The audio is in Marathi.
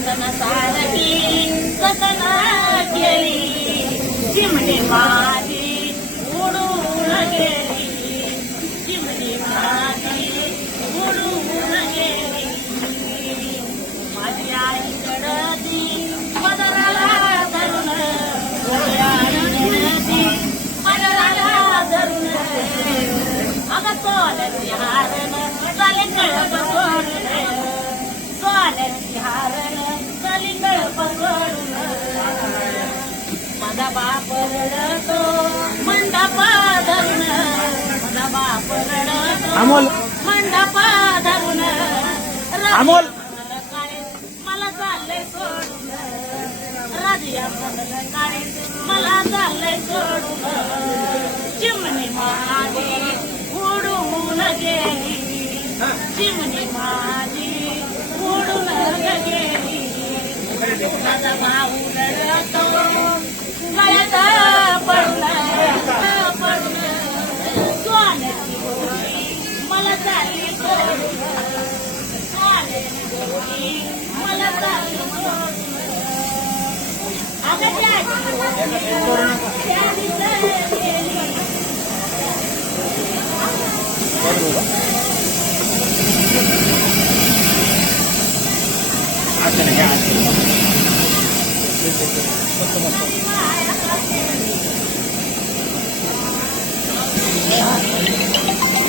रतन सारखी जतन केली चिमणी माझी उडून गेली चिमणी माझी उडून गेली माझी आई कडती पदराला धरून पदराला धरून अगं सोन्याची हारण झाले कळप सोडून सोन्याची हारण झाली कळप सोडून माझा बाप रडतो मंडपा धरून माझा बाप रडतो अमोल मंडपा धरून अमोल मला चाललंय सोडून राजिया काळे मला चाललंय सोडून चिमणी माझी उडून गेली चिमणी माझी उडून गेली माझा भाऊ रडतो गळ्यात पडून पडून सोन्याची गोळी मला चालली सोडून सोन्याची गोळी मला चालली सोडून अगं अच्छा नाही